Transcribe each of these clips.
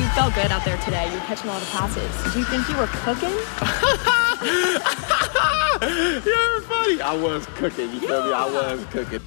You felt good out there today. You were catching a lot of passes. Do you think you were cooking? You're funny. I was cooking. You feel me? I was cooking.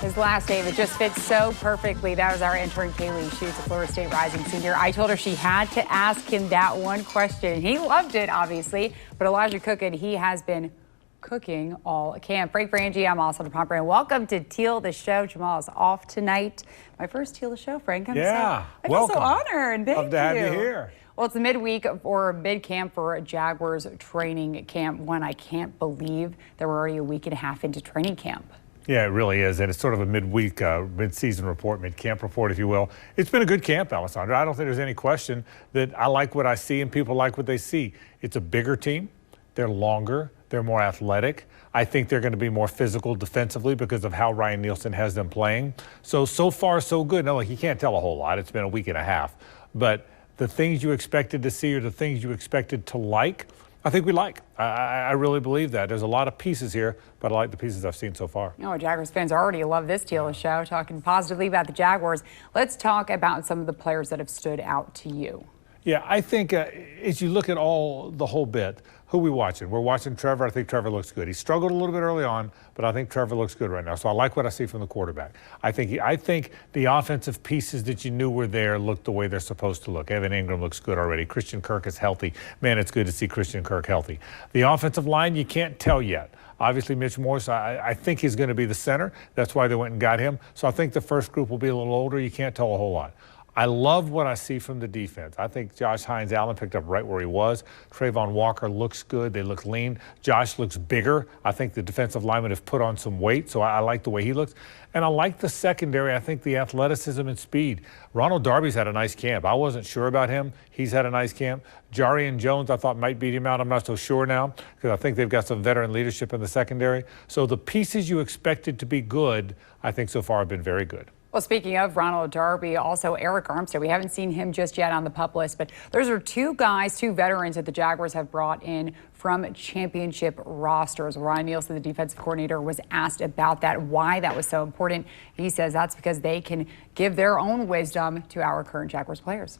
His last name, it just fits so perfectly. That was our intern, Kaylee. She's a Florida State rising senior. I told her she had to ask him that one question. He loved it, obviously. But Elijah Cookin, he has been cooking all camp. Frank Frangie, I'm also the Pomper, and welcome to Teal the Show. Jamal is off tonight. My first Teal the Show, Frank. I feel so honored. Thank Love to have you here. Well, it's a midweek or mid-camp for Jaguars training camp. One, I can't believe that we're already a week and a half into training camp. Yeah, it really is, and it's sort of a midweek, mid-season report, mid-camp report, if you will. It's been a good camp, Alessandra. I don't think there's any question that I like what I see and people like what they see. It's a bigger team. They're longer. They're more athletic. I think they're going to be more physical defensively because of how Ryan Nielsen has them playing. So far, so good. Now, look, you can't tell a whole lot. It's been a week and a half. But the things you expected to see or the things you expected to like, I think we like. I really believe that. There's a lot of pieces here, but I like the pieces I've seen so far. Oh, Jaguars fans already love this Teal Show, talking positively about the Jaguars. Let's talk about some of the players that have stood out to you. Yeah, I think as you look at the whole bit, who are we watching? We're watching Trevor. I think Trevor looks good. He struggled a little bit early on, but I think Trevor looks good right now. So I like what I see from the quarterback. I think the offensive pieces that you knew were there look the way they're supposed to look. Evan Ingram looks good already. Christian Kirk is healthy. Man, it's good to see Christian Kirk healthy. The offensive line, you can't tell yet. Obviously, Mitch Morse, I think he's going to be the center. That's why they went and got him. So I think the first group will be a little older. You can't tell a whole lot. I love what I see from the defense. I think Josh Hines-Allen picked up right where he was. Trayvon Walker looks good. They look lean. Josh looks bigger. I think the defensive linemen have put on some weight, so I like the way he looks. And I like the secondary. I think the athleticism and speed. Ronald Darby's had a nice camp. I wasn't sure about him. He's had a nice camp. Jarian Jones, I thought might beat him out. I'm not so sure now because I think they've got some veteran leadership in the secondary. So the pieces you expected to be good, I think so far have been very good. Well, speaking of Ronald Darby, also Eric Armstead. We haven't seen him just yet on the PUP list, but those are two veterans that the Jaguars have brought in from championship rosters. Ryan Nielsen, the defensive coordinator, was asked about that, why that was so important. He says that's because they can give their own wisdom to our current Jaguars players.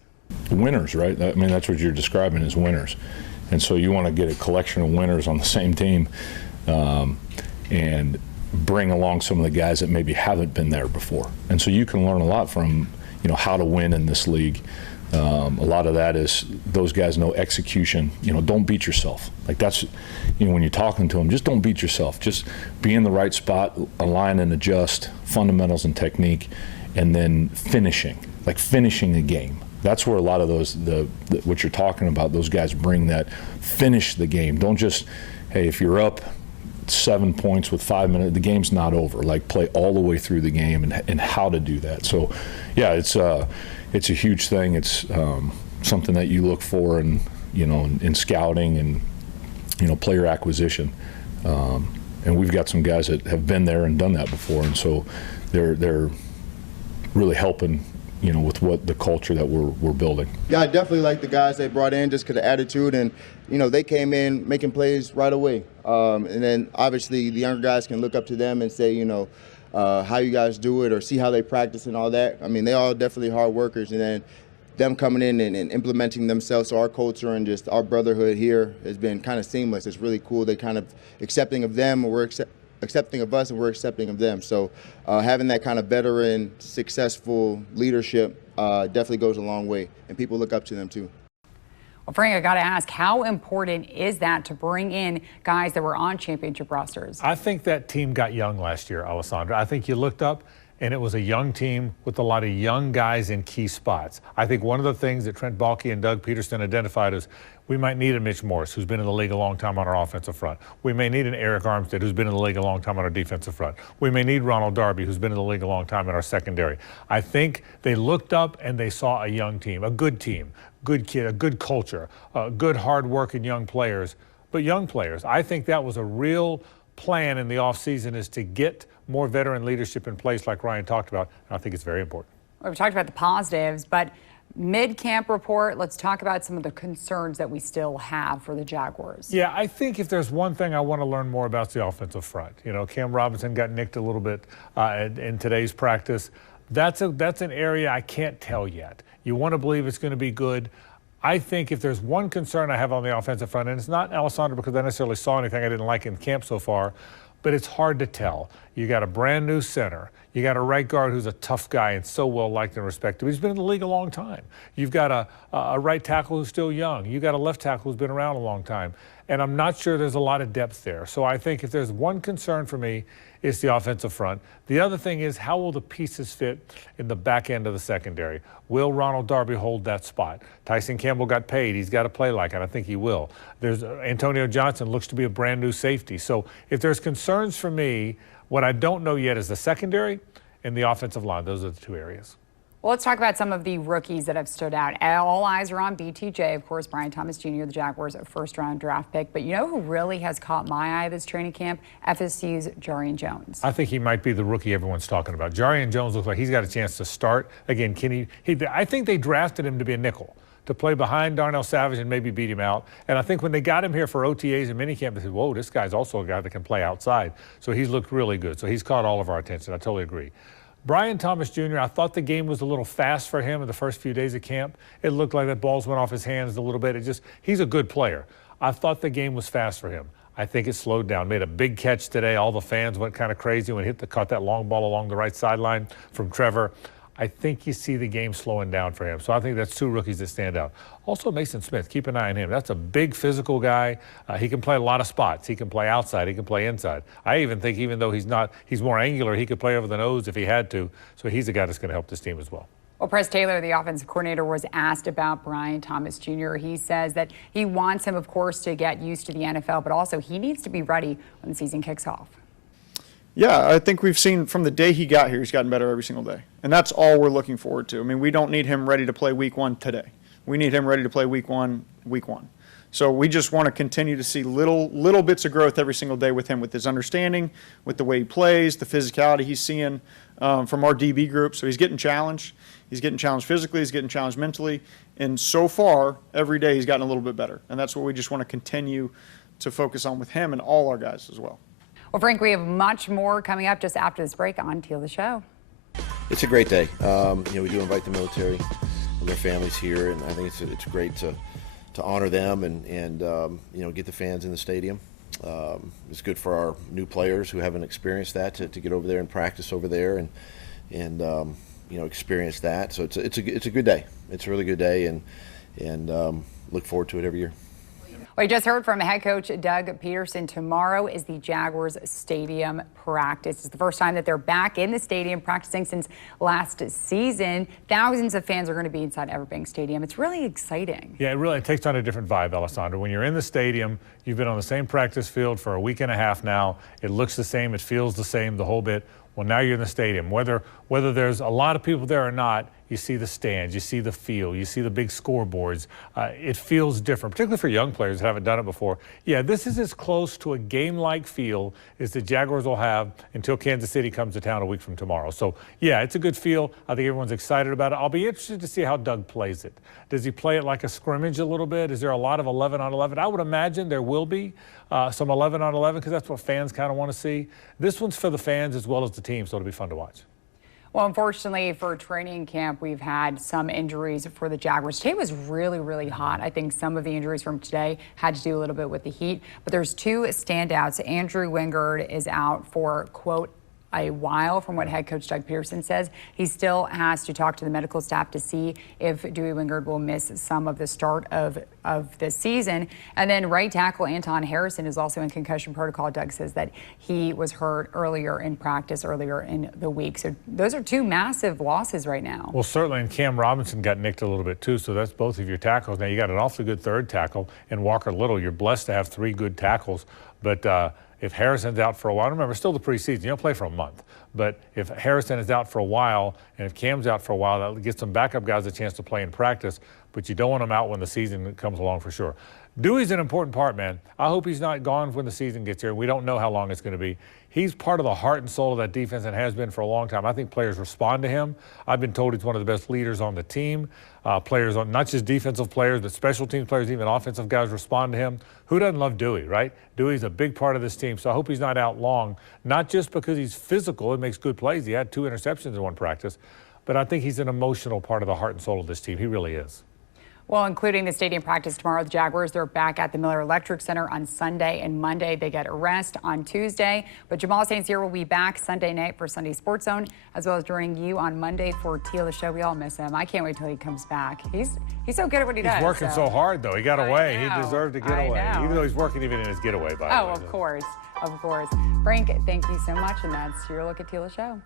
Winners, right? I mean, that's what you're describing as winners. And so you want to get a collection of winners on the same team and bring along some of the guys that maybe haven't been there before. And so you can learn a lot from, how to win in this league. A lot of that is those guys know execution. Don't beat yourself. Like that's, when you're talking to them, just don't beat yourself. Just be in the right spot, align and adjust, fundamentals and technique, and then finishing a game. That's where a lot of those, what you're talking about, those guys bring that, finish the game. Don't just, hey, if you're up 7 points with 5 minutes, the game's not over. Like play all the way through the game and how to do that. So, yeah, it's a huge thing. It's something that you look for in scouting and player acquisition. And we've got some guys that have been there and done that before, and so they're really helping. With what the culture that we're building. Yeah, I definitely like the guys they brought in just because of attitude, and they came in making plays right away. And then obviously the younger guys can look up to them and say, how you guys do it or see how they practice and all that. I mean, they all definitely hard workers, and then them coming in and implementing themselves. So our culture and just our brotherhood here has been kind of seamless. It's really cool. They kind of accepting of them, and we're accepting of us, and we're accepting of them. So having that kind of veteran, successful leadership definitely goes a long way, and people look up to them too. Well, Frank, I got to ask, how important is that to bring in guys that were on championship rosters? I think that team got young last year, Alessandra. I think you looked up, and it was a young team with a lot of young guys in key spots. I think one of the things that Trent Baalke and Doug Peterson identified is we might need a Mitch Morse, who's been in the league a long time on our offensive front. We may need an Eric Armstead, who's been in the league a long time on our defensive front. We may need Ronald Darby, who's been in the league a long time in our secondary. I think they looked up and they saw a young team, good kid, a good culture, good hard-working young players, but young players. I think that was a real plan in the offseason, is to get more veteran leadership in place like Ryan talked about, and I think it's very important. Well, we've talked about the positives, but mid-camp report, let's talk about some of the concerns that we still have for the Jaguars. Yeah, I think if there's one thing I want to learn more about, it's the offensive front. Cam Robinson got nicked a little bit in today's practice. That's an area I can't tell yet. You want to believe it's going to be good. I think if there's one concern I have on the offensive front, and it's not Alessandro because I necessarily saw anything I didn't like in camp so far, but it's hard to tell. You got a brand new center. You got a right guard who's a tough guy and so well liked and respected. He's been in the league a long time. You've got a right tackle who's still young. You got a left tackle who's been around a long time. And I'm not sure there's a lot of depth there. So I think if there's one concern for me, it's the offensive front. The other thing is, how will the pieces fit in the back end of the secondary? Will Ronald Darby hold that spot? Tyson Campbell got paid. He's got to play like it. I think he will. There's Antonio Johnson looks to be a brand new safety. So if there's concerns for me, what I don't know yet is the secondary and the offensive line. Those are the two areas. Well, let's talk about some of the rookies that have stood out. All eyes are on BTJ, of course, Brian Thomas Jr., the Jaguars' first-round draft pick. But you know who really has caught my eye this training camp? FSC's Jarian Jones. I think he might be the rookie everyone's talking about. Jarian Jones looks like he's got a chance to start. Again, I think they drafted him to be a nickel, to play behind Darnell Savage and maybe beat him out. And I think when they got him here for OTAs and minicamp, they said, whoa, this guy's also a guy that can play outside. So he's looked really good. So he's caught all of our attention. I totally agree. Brian Thomas Jr., I thought the game was a little fast for him in the first few days of camp. It looked like that balls went off his hands a little bit. He's a good player. I thought the game was fast for him. I think it slowed down. Made a big catch today. All the fans went kind of crazy when he caught that long ball along the right sideline from Trevor. I think you see the game slowing down for him. So I think that's two rookies that stand out. Also, Mason Smith, keep an eye on him. That's a big physical guy. He can play a lot of spots. He can play outside. He can play inside. I even think even though he's more angular, he could play over the nose if he had to. So he's a guy that's going to help this team as well. Well, Press Taylor, the offensive coordinator, was asked about Brian Thomas Jr. He says that he wants him, of course, to get used to the NFL, but also he needs to be ready when the season kicks off. Yeah, I think we've seen from the day he got here, he's gotten better every single day. And that's all we're looking forward to. I mean, we don't need him ready to play week one today. We need him ready to play week one. So we just want to continue to see little bits of growth every single day with him, with his understanding, with the way he plays, the physicality he's seeing from our DB group. So he's getting challenged. He's getting challenged physically. He's getting challenged mentally. And so far, every day he's gotten a little bit better. And that's what we just want to continue to focus on with him and all our guys as well. Well, Frank, we have much more coming up just after this break on Teal the Show. It's a great day. We do invite the military and their families here, and I think it's great to honor them and get the fans in the stadium. It's good for our new players who haven't experienced that to get over there and practice over there and experience that. So it's a good day. It's a really good day, and look forward to it every year. Well, you just heard from head coach Doug Peterson. Tomorrow is the Jaguars stadium practice. It's the first time that they're back in the stadium practicing since last season. Thousands of fans are going to be inside Everbank Stadium. It's really exciting. Yeah, it takes on a different vibe, Alessandro. When you're in the stadium, you've been on the same practice field for a week and a half now. It looks the same. It feels the same, the whole bit. Well, now you're in the stadium. Whether there's a lot of people there or not, you see the stands, you see the field, you see the big scoreboards. It feels different, particularly for young players that haven't done it before. Yeah, this is as close to a game-like feel as the Jaguars will have until Kansas City comes to town a week from tomorrow. So, yeah, it's a good feel. I think everyone's excited about it. I'll be interested to see how Doug plays it. Does he play it like a scrimmage a little bit? Is there a lot of 11 on 11? I would imagine there will be some 11 on 11 because that's what fans kind of want to see. This one's for the fans as well as the team, so it'll be fun to watch. Well, unfortunately for training camp, we've had some injuries for the Jaguars. Today was really, really hot. I think some of the injuries from today had to do a little bit with the heat. But there's two standouts. Andrew Wingard is out for, quote, a while, from what head coach Doug Peterson says. He still has to talk to the medical staff to see if Dewey Wingard will miss some of the start of the season. And then right tackle Anton Harrison is also in concussion protocol. Doug says that he was hurt earlier in practice, earlier in the week. So those are two massive losses right now. Well, certainly, and Cam Robinson got nicked a little bit too, so that's both of your tackles. Now, you got an awfully good third tackle in Walker Little. You're blessed to have three good tackles, but if Harrison's out for a while, remember, still the preseason, you don't play for a month. But if Harrison is out for a while, and if Cam's out for a while, that gives some backup guys a chance to play in practice, but you don't want them out when the season comes along for sure. Dewey's an important part, man. I hope he's not gone when the season gets here. We don't know how long it's going to be. He's part of the heart and soul of that defense and has been for a long time. I think players respond to him. I've been told he's one of the best leaders on the team. Players, not just defensive players, but special teams players, even offensive guys respond to him. Who doesn't love Dewey, right? Dewey's a big part of this team, so I hope he's not out long, not just because he's physical and makes good plays. He had 2 interceptions in one practice, but I think he's an emotional part of the heart and soul of this team. He really is. Well, including the stadium practice tomorrow, the Jaguars, they're back at the Miller Electric Center on Sunday and Monday. They get a rest on Tuesday. But Jamal St. Cyr will be back Sunday night for Sunday Sports Zone, as well as joining you on Monday for Teal, the show. We all miss him. I can't wait till he comes back. He's so good at what he does. He's working so hard, though. He got away. I know. He deserved to get away, even though he's working even in his getaway, by the way. Oh, of course. Of course. Frank, thank you so much. And that's your look at Teal, the show.